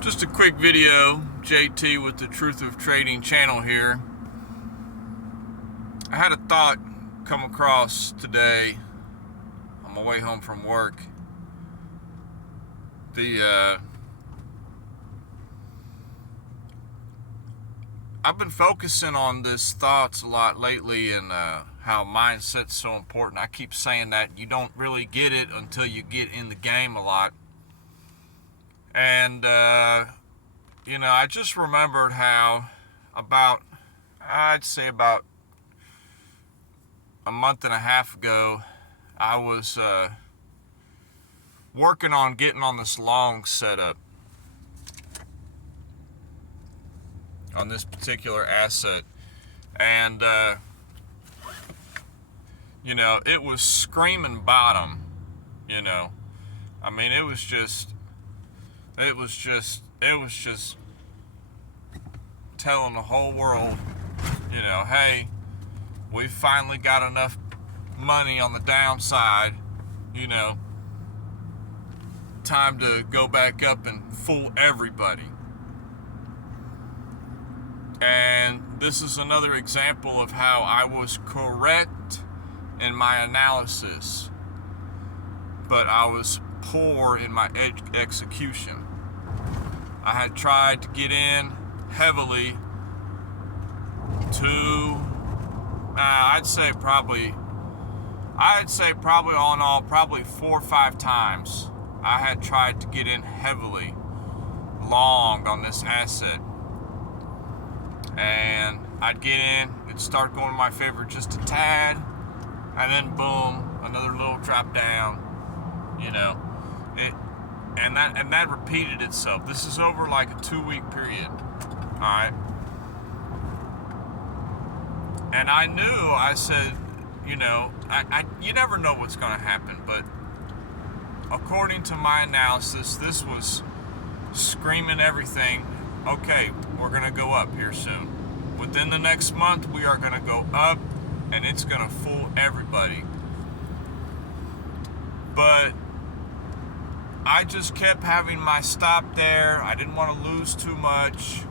Just a quick video, JT with the Truth of Trading channel here. I had a thought come across today on my way home from work. I've been focusing on this thoughts a lot lately, and how mindset's so important. I keep saying that you don't really get it until you get in the game a lot. And I just remembered how I'd say about a month and a half ago, I was working on getting on this long setup on this particular asset, and it was screaming bottom. I mean, it was just telling the whole world, hey, we finally got enough money on the downside, time to go back up and fool everybody. And this is another example of how I was correct in my analysis, but I was poor in my execution. I had tried to get in heavily to, I'd say probably all in all, probably 4 or 5 times I had tried to get in heavily long on this asset. And I'd get in, it'd start going in my favor just a tad, and then boom, another little drop down, and that repeated itself. This is over like a 2-week period, all right? And I knew, I said, you never know what's going to happen, but according to my analysis, this was screaming everything. Okay, we're going to go up here soon. Within the next month, we are going to go up, and it's going to fool everybody. But I just kept having my stop there. I didn't want to lose too much,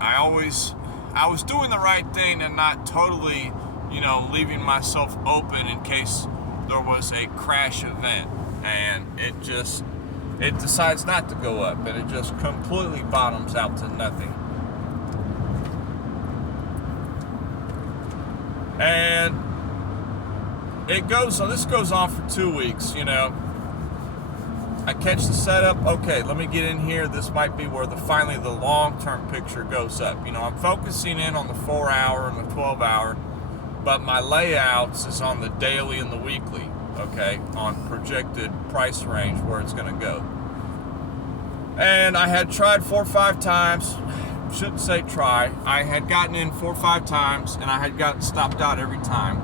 I was doing the right thing and not totally, leaving myself open in case there was a crash event. And it decides not to go up, and it just completely bottoms out to nothing. And this goes on for 2 weeks, I catch the setup, okay, let me get in here. This might be where finally the long-term picture goes up. I'm focusing in on the 4-hour and the 12-hour, but my layouts is on the daily and the weekly, okay, on projected price range where it's going to go. And I had tried 4 or 5 times, shouldn't say try, I had gotten in 4 or 5 times, and I had gotten stopped out every time.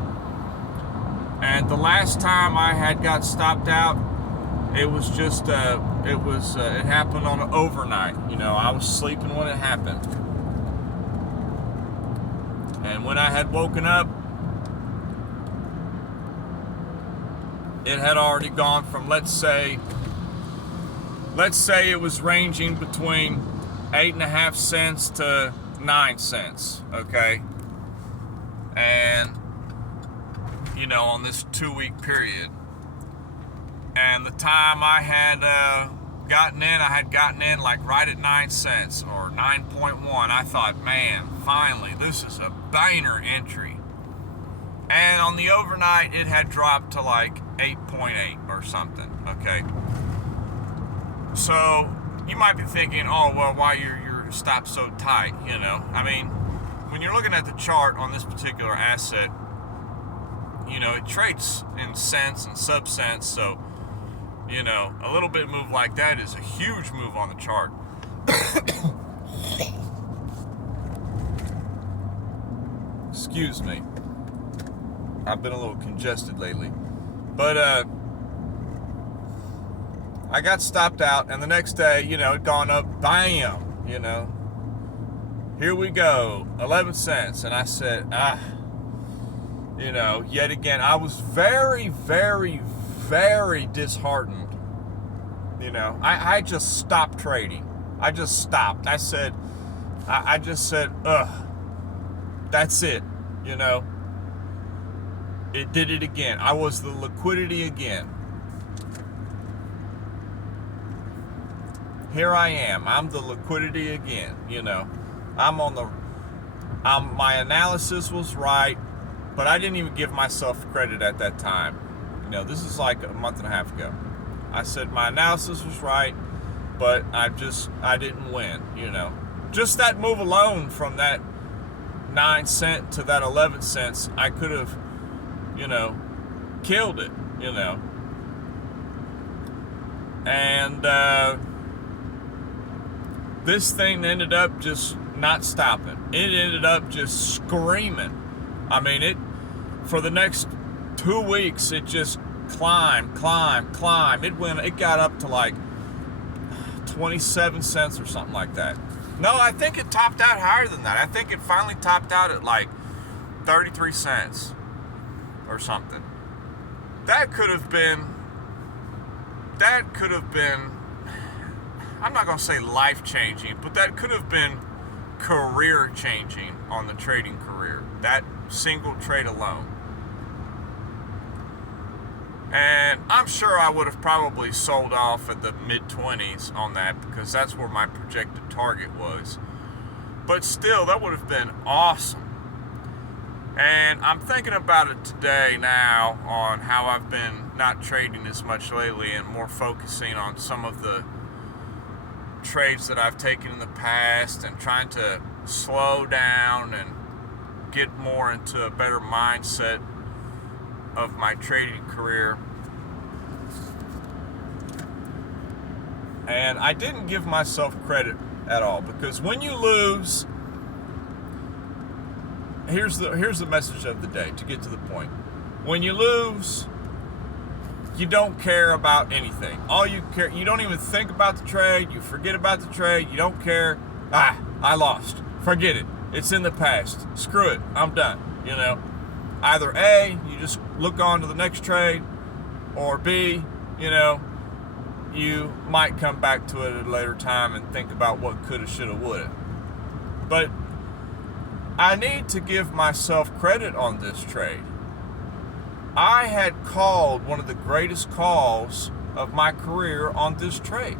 And the last time I had got stopped out, it was just, it happened on an overnight. I was sleeping when it happened. And when I had woken up, it had already gone from, let's say it was ranging between 8.5 cents to 9 cents, okay? And, on this 2-week period. And the time I had gotten in like right at 9 cents or 9.1. I thought, man, finally, this is a banger entry. And on the overnight, it had dropped to like 8.8 or something, okay? So you might be thinking, oh, well, why your stop so tight, I mean, when you're looking at the chart on this particular asset, it trades in cents and sub-cents, so, a little bit move like that is a huge move on the chart. Excuse me. I've been a little congested lately. But, I got stopped out, and the next day, it gone up, bam, here we go, 11 cents, and I said, yet again, I was very, very, very disheartened You know, I just stopped trading. I just stopped. I just said, ugh, that's it. You know, it did it again. I was the liquidity again. Here I am. I'm the liquidity again. You know, my analysis was right, but I didn't even give myself credit at that time. You know, this is like a month and a half ago. I said my analysis was right, but I didn't win, you know. Just that move alone from that 9 cent to that 11 cents, I could have, you know, killed it, you know. And this thing ended up just not stopping. It ended up just screaming. I mean, for the next 2 weeks, it just climb. It got up to like 27 cents or something like that. No, I think it topped out higher than that. I think it finally topped out at like 33 cents or something. That could have been, I'm not going to say life-changing, but that could have been career-changing on the trading career. That single trade alone. And I'm sure I would have probably sold off at the mid-20s on that because that's where my projected target was. But still, that would have been awesome. And I'm thinking about it today now on how I've been not trading as much lately and more focusing on some of the trades that I've taken in the past and trying to slow down and get more into a better mindset of my trading career. And I didn't give myself credit at all because when you lose, here's the message of the day to get to the point. When you lose, you don't care about anything. You don't even think about the trade. You forget about the trade. You don't care. I lost. Forget it. It's in the past. Screw it. I'm done. You know, either A, you just look on to the next trade, or B, you know, you might come back to it at a later time and think about what coulda, shoulda, woulda. But I need to give myself credit on this trade. I had called one of the greatest calls of my career on this trade,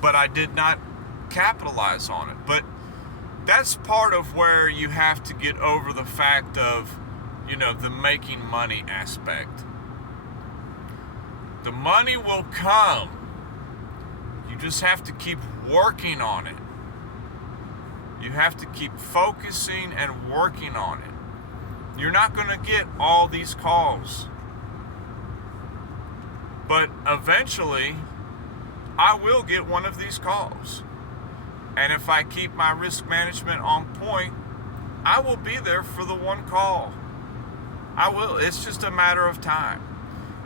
but I did not capitalize on it. But that's part of where you have to get over the fact of, you know, the making money aspect. The money will come. You just have to keep working on it. You have to keep focusing and working on it. You're not going to get all these calls. But eventually, I will get one of these calls. And if I keep my risk management on point, I will be there for the one call. I will. It's just a matter of time.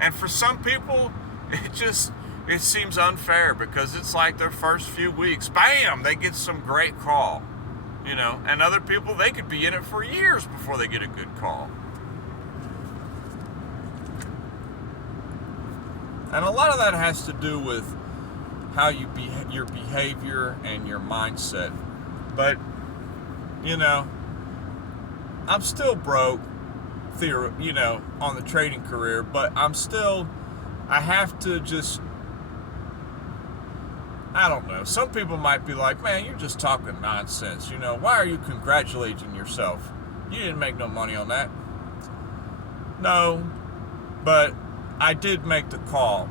And for some people, it seems unfair because it's like their first few weeks, bam, they get some great call. You know, and other people, they could be in it for years before they get a good call. And a lot of that has to do with how your behavior and your mindset. But, you know, I'm still broke, you know, on the trading career, but I have to just, I don't know. Some people might be like, man, you're just talking nonsense. You know, why are you congratulating yourself? You didn't make no money on that. No, but I did make the call.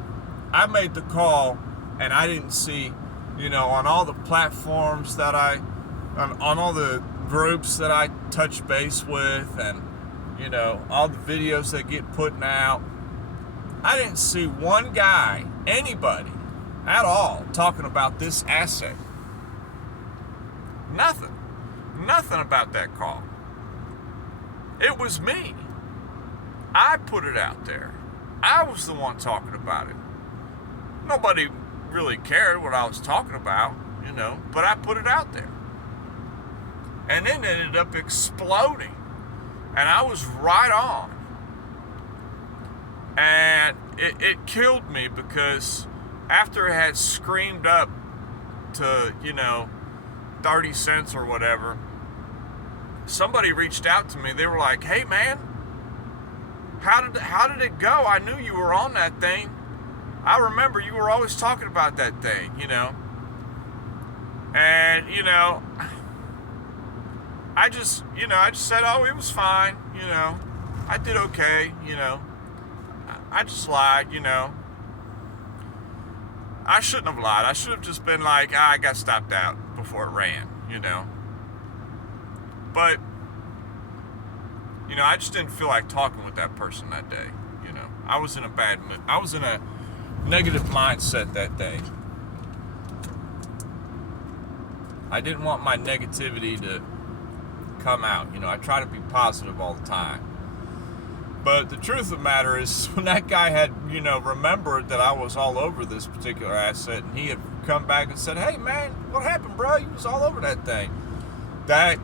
I made the call, and I didn't see, you know, on all the platforms that on all the groups that I touch base with, and, you know, all the videos that get put out, I didn't see one guy, anybody, at all, talking about this asset. Nothing about that call. It was me. I put it out there. I was the one talking about it. Nobody really cared what I was talking about, you know, but I put it out there. And then it ended up exploding. And I was right on. And it killed me because after it had screamed up to, 30 cents or whatever, somebody reached out to me. They were like, hey man, how did it go? I knew you were on that thing. I remember you were always talking about that thing, And, I just said, oh, it was fine, I did okay, I just lied, I shouldn't have lied. I should have just been like, I got stopped out before it ran, But, I just didn't feel like talking with that person that day, I was in a bad mood. I was in a negative mindset that day. I didn't want my negativity to come out. I try to be positive all the time. But the truth of the matter is, when that guy had, remembered that I was all over this particular asset, and he had come back and said, hey man, what happened, bro? You was all over that thing. That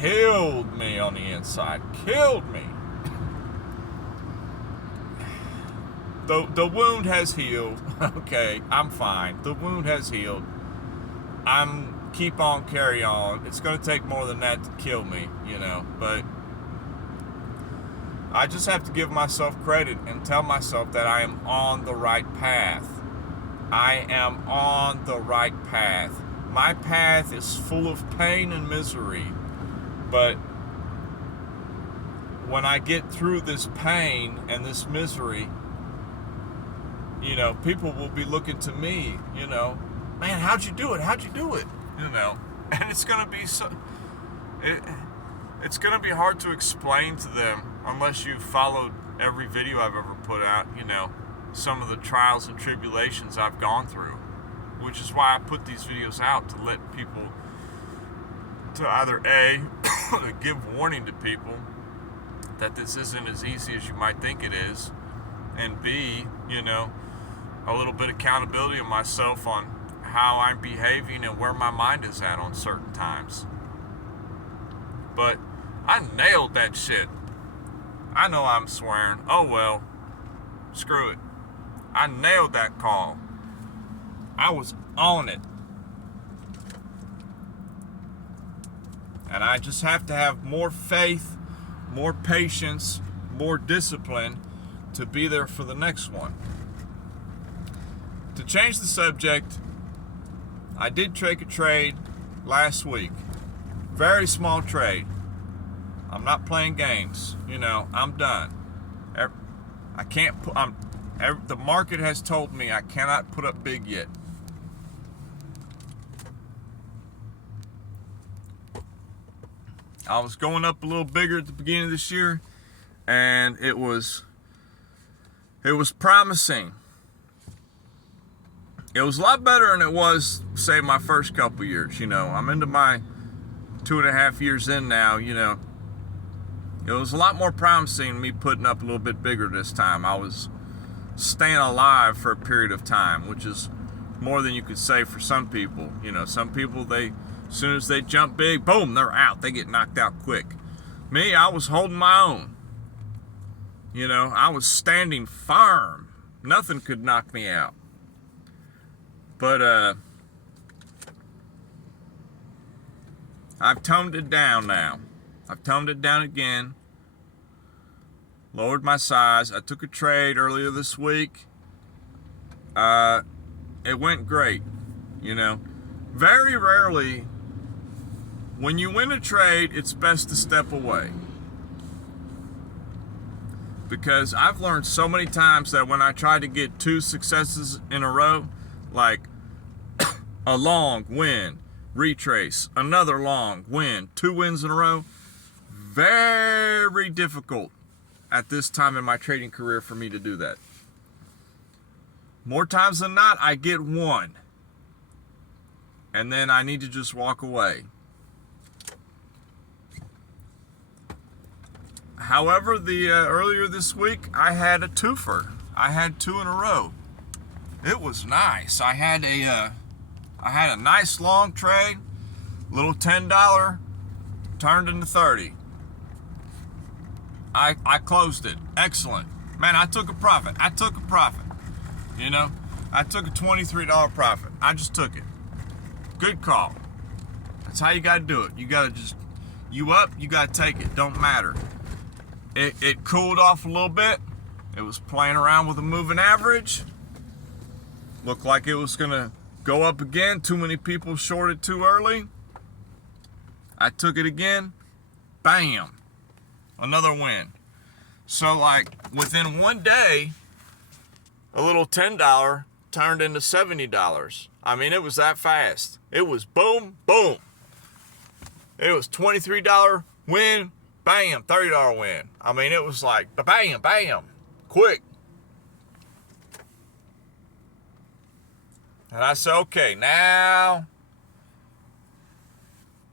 killed me on the inside. Killed me. The wound has healed. Okay, I'm fine. The wound has healed. Keep on, carry on. It's going to take more than that to kill me, but I just have to give myself credit and tell myself that I am on the right path. I am on the right path. My path is full of pain and misery, but when I get through this pain and this misery, people will be looking to me, man, how'd you do it? How'd you do it? And it's going to be it's going to be hard to explain to them unless you've followed every video I've ever put out, some of the trials and tribulations I've gone through, which is why I put these videos out, to let people, to either A, give warning to people that this isn't as easy as you might think it is, and B, a little bit of accountability of myself on how I'm behaving and where my mind is at on certain times. But I nailed that shit. I know I'm swearing. Oh well. Screw it. I nailed that call. I was on it. And I just have to have more faith, more patience, more discipline to be there for the next one. To change the subject, I did take a trade last week. Very small trade. I'm not playing games. I'm done. I can't put. The market has told me I cannot put up big yet. I was going up a little bigger at the beginning of this year, and it was promising. It was a lot better than it was, say, my first couple years. I'm into my 2.5 years in now. It was a lot more promising, me putting up a little bit bigger this time. I was staying alive for a period of time, which is more than you could say for some people. Some people, as soon as they jump big, boom, they're out. They get knocked out quick. Me, I was holding my own. I was standing firm. Nothing could knock me out. But I've toned it down now. I've toned it down again. Lowered my size. I took a trade earlier this week. It went great. Very rarely, when you win a trade, it's best to step away. Because I've learned so many times that when I try to get 2 successes in a row, like a long win, retrace, another long win, 2 wins in a row, very difficult at this time in my trading career for me to do that. More times than not, I get 1, and then I need to just walk away. However, earlier this week, I had a twofer. I had 2 in a row. It was nice. I had a nice long trade, little $10 turned into 30. I closed it. Excellent. Man, I took a profit. You know, I took a $23 profit. I just took it. Good call. That's how you got to do it. You got to just, you got to take it. Don't matter. It cooled off a little bit. It was playing around with a moving average. Looked like it was going to go up again. Too many people shorted too early. I took it again. Bam. Another win. So like within one day, a little $10 turned into $70. I mean, it was that fast. It was boom, boom. It was $23 win, bam, $30 win. I mean, it was like bam, bam, quick. And I said, okay, now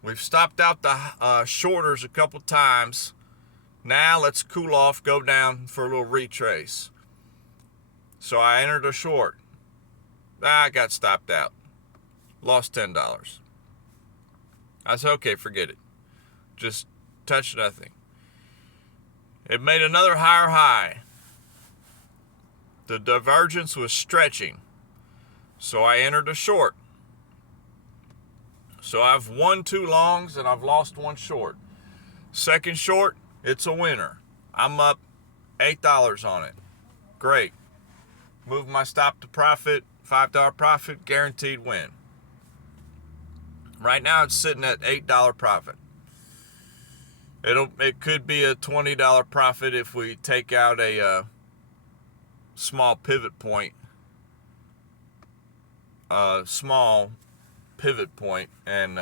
we've stopped out the shorters a couple times. Now let's cool off, go down for a little retrace. So I entered a short. I got stopped out. Lost $10. I said, okay, forget it. Just touch nothing. It made another higher high. The divergence was stretching. So I entered a short. So I've won 2 longs and I've lost 1 short. Second short, it's a winner. I'm up $8 on it. Great. Move my stop to profit, $5 profit, guaranteed win. Right now it's sitting at $8 profit. It could be a $20 profit if we take out a small pivot point. And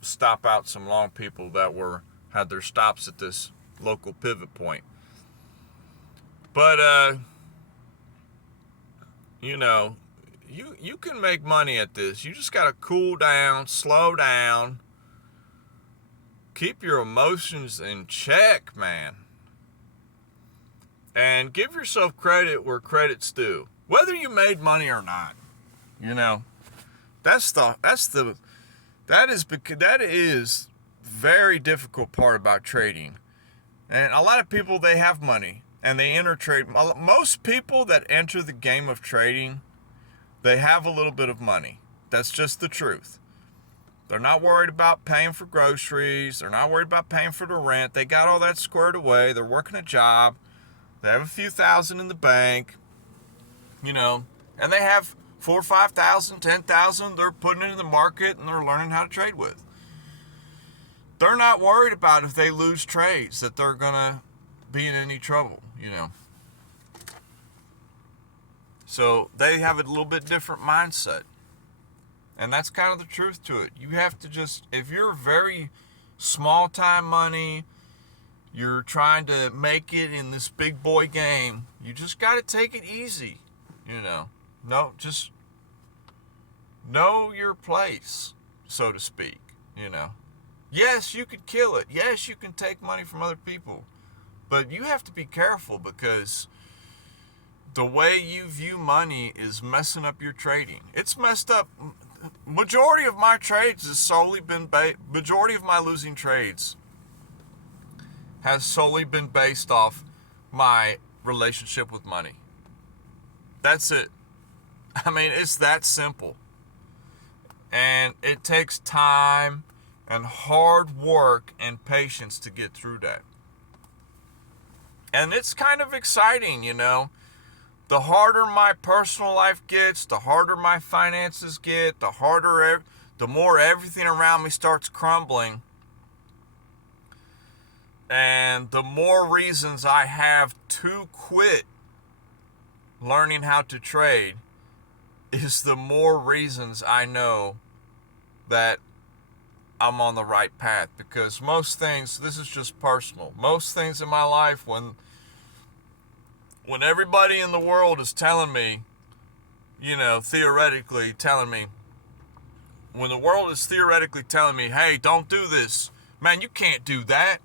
stop out some long people that had their stops at this local pivot point. But you know, you can make money at this. You just got to cool down, slow down, keep your emotions in check, man, and give yourself credit where credit's due, whether you made money or not. You know, that is very difficult part about trading. And a lot of people, they have money and they enter trade. Most people that enter the game of trading, they have a little bit of money. That's just the truth. They're not worried about paying for groceries. They're not worried about paying for the rent. They got all that squared away. They're working a job. They have a few thousand in the bank, you know, and they have 4,000 or 5,000, 10,000. They're putting it in the market and they're learning how to trade with. They're not worried about if they lose trades that they're going to be in any trouble, you know. So they have a little bit different mindset. And that's kind of the truth to it. You have to just, if you're very small time money, you're trying to make it in this big boy game, you just got to take it easy, you know. No, just know your place, so to speak, you know. Yes, you could kill it. Yes, you can take money from other people. But you have to be careful because the way you view money is messing up your trading. It's messed up. Majority of my trades has solely been majority of my losing trades has solely been based off my relationship with money. That's it. I mean, it's that simple. And it takes time and hard work and patience to get through that. And it's kind of exciting, you know. The harder my personal life gets, the harder my finances get, the more everything around me starts crumbling. And the more reasons I have to quit learning how to trade is the more reasons I know that I'm on the right path. Because most things, this is just personal, most things in my life, when everybody in the world is telling me, you know, theoretically telling me, when the world is theoretically telling me, hey, don't do this, man, you can't do that,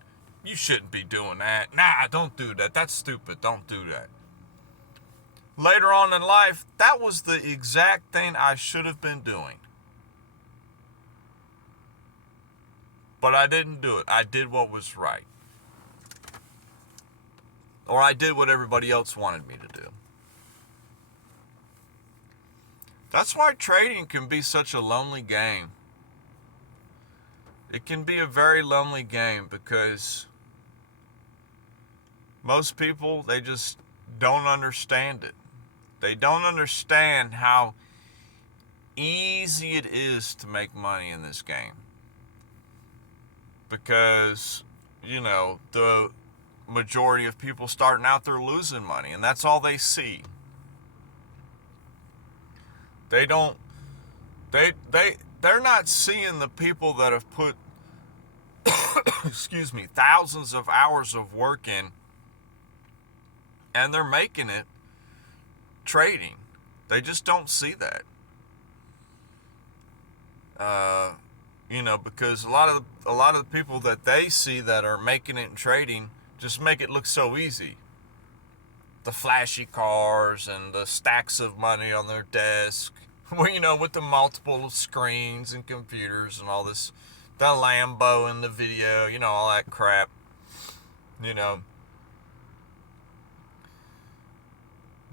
you shouldn't be doing that, nah, don't do that, that's stupid, don't do that. Later on in life, that was the exact thing I should have been doing. But I didn't do it. I did what was right. or I did what everybody else wanted me to do. That's why trading can be such a lonely game. It can be a very lonely game because most people, they just don't understand it. They don't understand how easy it is to make money in this game. Because, the majority of people starting out, they're losing money, and that's all they see. They're not seeing the people that have put thousands of hours of work in, and they're making it trading. They just don't see that. Because a lot of the people that they see that are making it in trading just make it look so easy. The flashy cars and the stacks of money on their desk, with the multiple screens and computers and all this, the Lambo and the video, all that crap.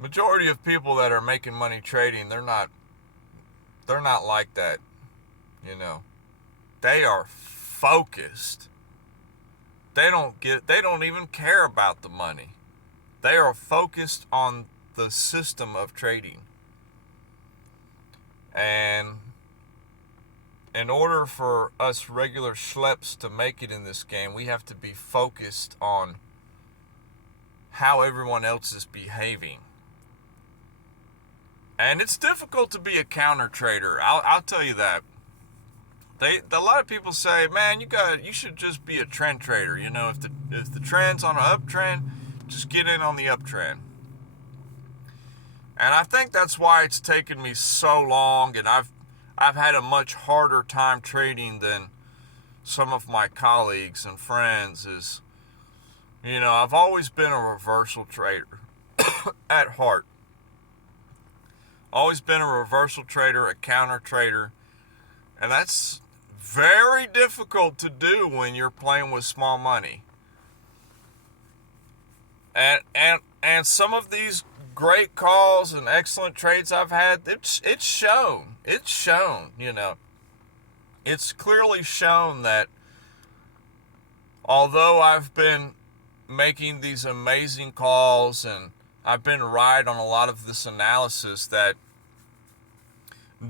Majority of people that are making money trading, they're not like that. They are focused. They don't even care about the money. They are focused on the system of trading. And in order for us regular schleps to make it in this game, we have to be focused on how everyone else is behaving. And it's difficult to be a counter trader. I'll tell you that. A lot of people say, man, you should just be a trend trader. If the trend's on an uptrend, just get in on the uptrend. And I think that's why it's taken me so long, and I've had a much harder time trading than some of my colleagues and friends. I've always been a reversal trader at heart. Always been a reversal trader, a counter trader, and that's very difficult to do when you're playing with small money. And some of these great calls and excellent trades I've had, it's shown. It's shown, It's clearly shown that although I've been making these amazing calls and I've been right on a lot of this analysis, that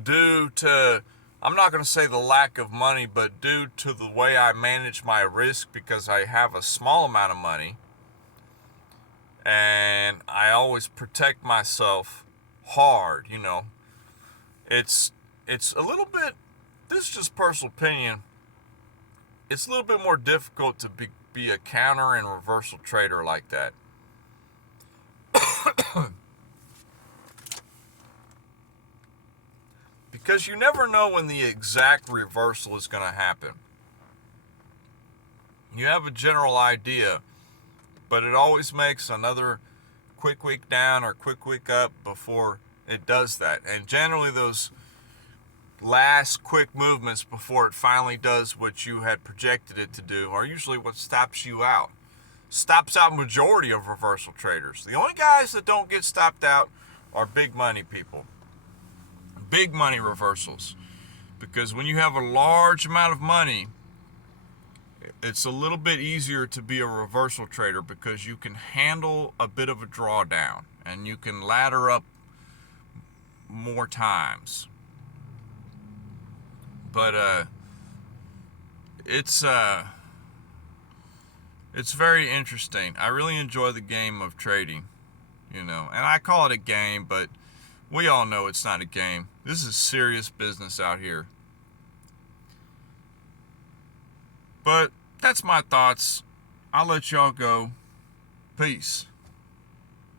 due to, I'm not going to say the lack of money, but due to the way I manage my risk, because I have a small amount of money and I always protect myself hard, It's a little bit, this is just personal opinion, it's a little bit more difficult to be a counter and reversal trader like that. Because you never know when the exact reversal is going to happen. You have a general idea, but it always makes another quick wick down or quick wick up before it does that. And generally those last quick movements before it finally does what you had projected it to do are usually what stops you out. Stops out majority of reversal traders. The only guys that don't get stopped out are big money people. Big money reversals. Because when you have a large amount of money, it's a little bit easier to be a reversal trader because you can handle a bit of a drawdown and you can ladder up more times. But it's very interesting. I really enjoy the game of trading, and I call it a game, but we all know it's not a game. This is serious business out here. But that's my thoughts. I'll let y'all go. Peace.